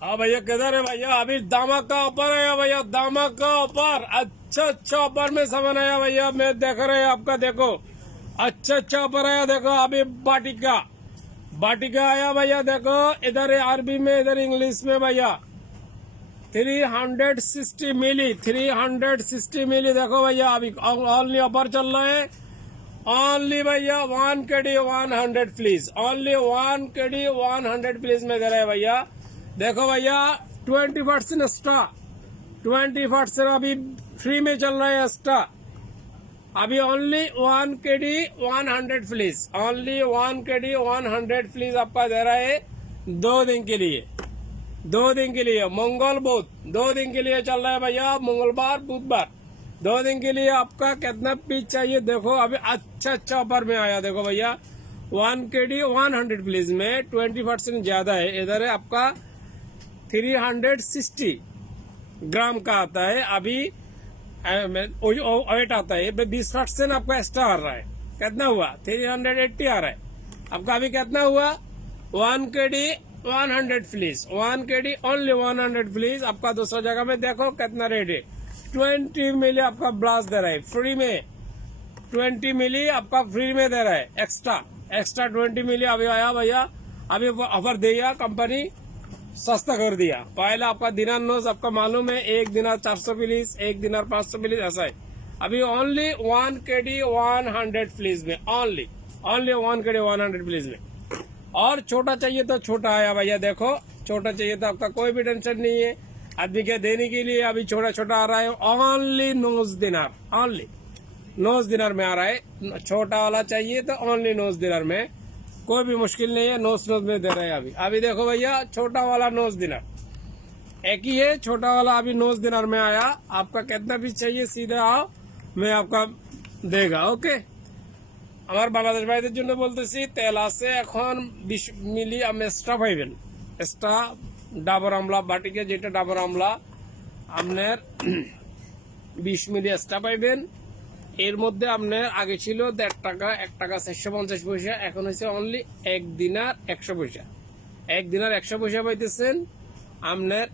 हाँ भैया किधर है भैया? अभी दामक का ऑफर है भैया, दामक का ऑफर। अच्छा ऑफर में सामान आया भैया, मैं देख रहे हैं आपका। देखो अच्छा ऑफर आया। देखो अभी बाटिका आया भैया। देखो इधर अरबी में, इधर इंग्लिश में भैया। 360 मिली, 360 मिली। देखो भैया अभी ओनली ऑफर चल रहा है। ओनली भैया 1 KD 100 please, only 1 KD 100 please में दे रहे हैं भैया। देखो भैया 20% एक्स्ट्रा, 20% अभी फ्री में चल रहा है एक्स्ट्रा। अभी only 1 KD 100 please, only 1 KD 100 please आपका दे रहा है 2 दिन के लिए। 2 दिन के लिए, मंगल बुध 2 दिन के लिए चल रहा है भैया। मंगलवार बुधवार 2 दिन के लिए आपका कितना पीस चाहिए? देखो अभी अच्छा ऑफर में आया। देखो भैया 1 KD 100 प्लीज में 20% ज्यादा है। इधर है आपका 360 ग्राम का आता है। अभी वेट आता है 20% आपका एक्स्ट्रा आ रहा है। कितना हुआ? 380 आ रहा है आपका। अभी कितना हुआ? 1 KD 100 please, 1 KD only 100 please आपका। दूसरा जगह में देखो कितना रेट है। 20 मिली आपका ब्लास दे रहा है फ्री में, 20 मिली आपका फ्री में दे रहा है। एक्स्ट्रा 20 मिली अभी आया भैया। अभी ऑफर दिया कंपनी, सस्ता कर दिया। पहले आपका दिनार नोज आपका मालूम है, 1 दिनार 400 प्लीज, 1 दिनार 500 प्लीज, ऐसा है। अभी ओनली 1 KD 100 प्लीज में, ओनली 1 KD 100 प्लीज में। और छोटा चाहिए तो छोटा आया भैया। देखो छोटा चाहिए तो आपका कोई भी टेंशन नहीं है। आदमी के देने के लिए अभी छोटा आ रहा है। ओनली नोज दिनार, ओनली नोज दिनार में आ रहा है। छोटा वाला चाहिए तो ओनली नोज दिनार में, कोई भी मुश्किल नहीं है। नोज में दे रहे हैं अभी देखो भैया छोटा वाला नोज दिनार एक ही है। छोटा वाला अभी नोज दिनार में आया। आपका कितना भी चाहिए सीधे आओ, मैं आपका देगा। ओके, আমার বাংলাদেশ ভাইদের জন্য বলতেছি, তেল আছে এখন 20 মিলি। আমি এক্সট্রা পাইবেন, এক্সট্রা ডাবর আমলা বাটিকে, যেটা ডাবর আমলা আপনার 20 মিলি এক্সট্রা পাইবেন। এর মধ্যে আপনার আগে ছিল 1.5 টাকা, 1 টাকা 450 পয়সা, এখন হয়েছে অনলি 1 দিনার 100 পয়সা। 1 দিনার 100 পয়সা পাইতেছেন আপনার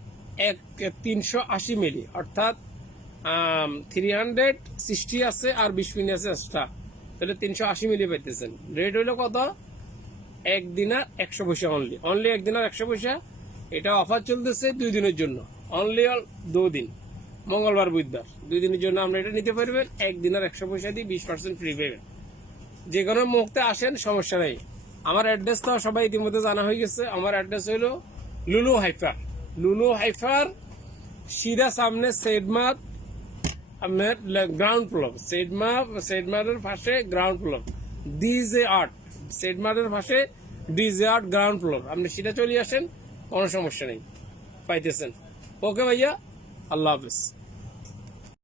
380 মিলি, অর্থাৎ 360 আছে আর 20 মিলি আছে এক্সট্রা, তাহলে 380 মিলি পাইতেছেন। রেট হইলো কত? 1 দিনার 100 পয়সা, অনলি 1 দিনার 100 পয়সা। এটা অফার চলতেছে 2 দিনের জন্য, অনলি 2 দিন, মঙ্গলবার বুধবার 2 দিনের জন্য আমরা এটা নিতে পারবেন। 1 দিনার 100 পয়সা দিয়ে 20% ফ্রি পাবেন। যে কোনো মুহূর্তে আসেন, সমস্যা নেই। আমার অ্যাড্রেস তো সবাই ইতিমধ্যে জানা হয়ে গেছে। আমার অ্যাড্রেস হইলো লুলু হাইফার সিধা সামনে সেডমার্ট, আপনার গ্রাউন্ড ফ্লোর। সেডমার্টের পাশে গ্রাউন্ড ফ্লোর, ডিজে আর্ট, সেডমার্টের পাশে ডিজে আর্ট গ্রাউন্ড ফ্লোর। আপনি সিধা চলে আসেন, কোনো সমস্যা নেই, পাইতেছেন। ওকে ভাইয়া, আল্লাহ হাফেজ।